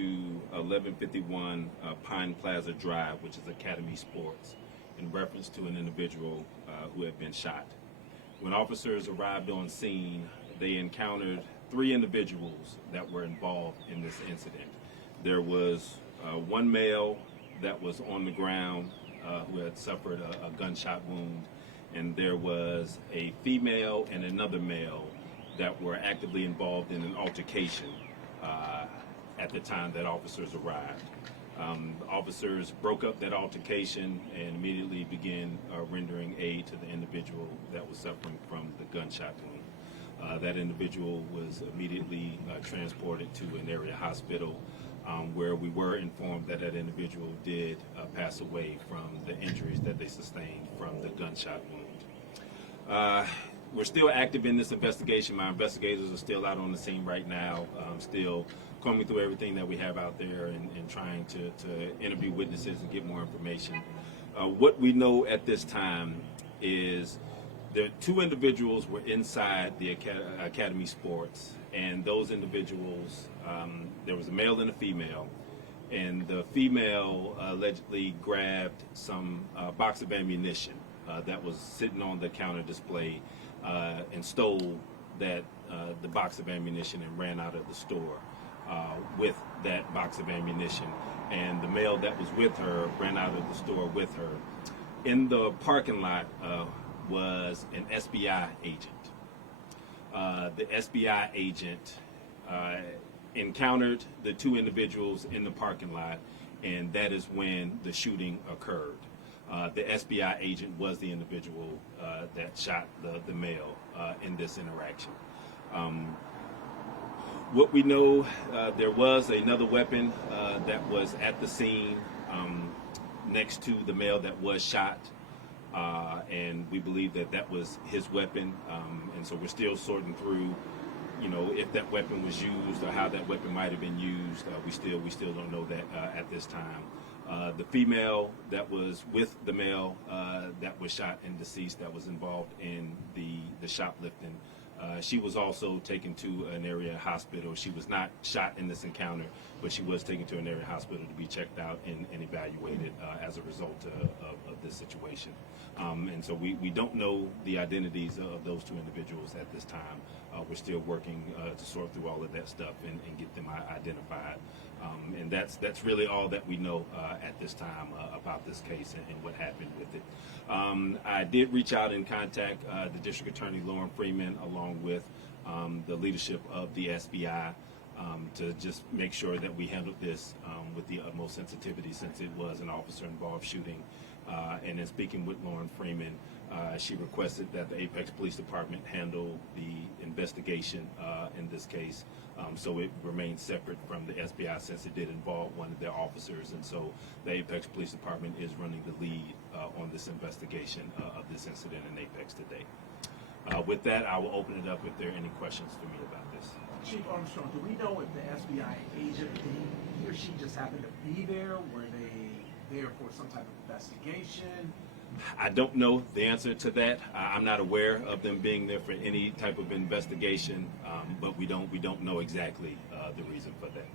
to 1151 Pine Plaza Drive, which is Academy Sports, in reference to an individual who had been shot. When officers arrived on scene, they encountered 3 individuals that were involved in this incident. There was one male that was on the ground who had suffered a gunshot wound, and there was a female and another male that were actively involved in an altercation at the time that officers arrived. Officers broke up that altercation and immediately began rendering aid to the individual that was suffering from the gunshot wound. That individual was immediately transported to an area hospital where we were informed that that individual did pass away from the injuries that they sustained from the gunshot wound. We're still active in this investigation. My investigators are still out on the scene right now, still combing through everything that we have out there and trying to interview witnesses and get more information. What we know at this time is the 2 individuals were inside the Academy Sports, and those individuals, there was a male and a female, and the female allegedly grabbed some box of ammunition that was sitting on the counter display and stole the box of ammunition and ran out of the store with that box of ammunition. And the male that was with her ran out of the store with her. In the parking lot was an SBI agent. The SBI agent encountered the 2 individuals in the parking lot, and that is when the shooting occurred. The SBI agent was the individual that shot the male in this interaction. What we know, there was another weapon that was at the scene next to the male that was shot, and we believe that that was his weapon, and so we're still sorting through, if that weapon was used or how that weapon might have been used. We still don't know that at this time. The female that was with the male that was shot and deceased, that was involved in the shoplifting, she was also taken to an area hospital. She was not shot in this encounter, but she was taken to an area hospital to be checked out and evaluated as a result of this situation. And so we don't know the identities of those 2 individuals at this time. We're still working to sort through all of that stuff and get them identified. And that's really all that we know at this time about this case and what happened with it. I did reach out and contact the District Attorney Lauren Freeman along with the leadership of the SBI to just make sure that we handled this with the utmost sensitivity, since it was an officer-involved shooting. And in speaking with Lauren Freeman, she requested that the Apex Police Department handle the investigation in this case, so it remains separate from the SBI, since it did involve one of their officers. And so the Apex Police Department is running the lead on this investigation of this incident in Apex today. With that, I will open it up if there are any questions for me about this. Chief Armstrong, do we know if the SBI agent, he or she just happened to be there? Were they there for some type of investigation? I don't know the answer to that. I'm not aware of them being there for any type of investigation, but we don't know exactly the reason for that.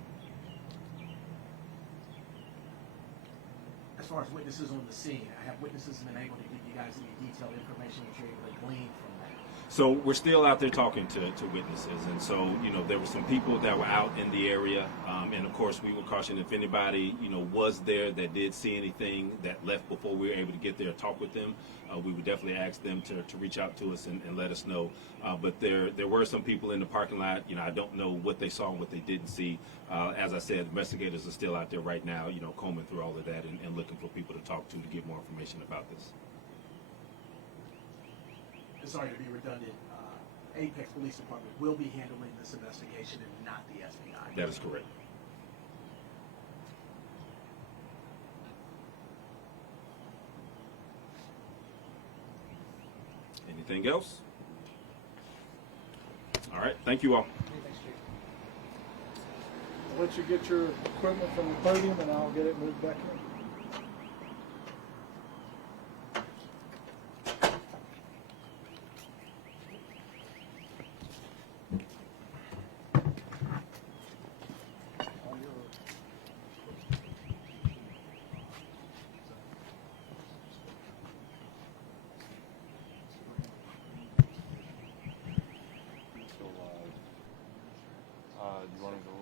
As far as witnesses on the scene, have witnesses been able to give you guys any detailed information that you're able to glean from that? So we're still out there talking to witnesses, and so there were some people that were out in the area, and of course we would caution if anybody was there that did see anything that left before we were able to get there and talk with them, we would definitely ask them to reach out to us and let us know. But there were some people in the parking lot. I don't know what they saw and what they didn't see. As I said, investigators are still out there right now, combing through all of that and looking for people to talk to get more information about this. Sorry to be redundant, Apex Police Department will be handling this investigation and not the SBI. That is correct. Anything else? All right, thank you all. I'll let you get your equipment from the podium and I'll get it moved back in. You want to go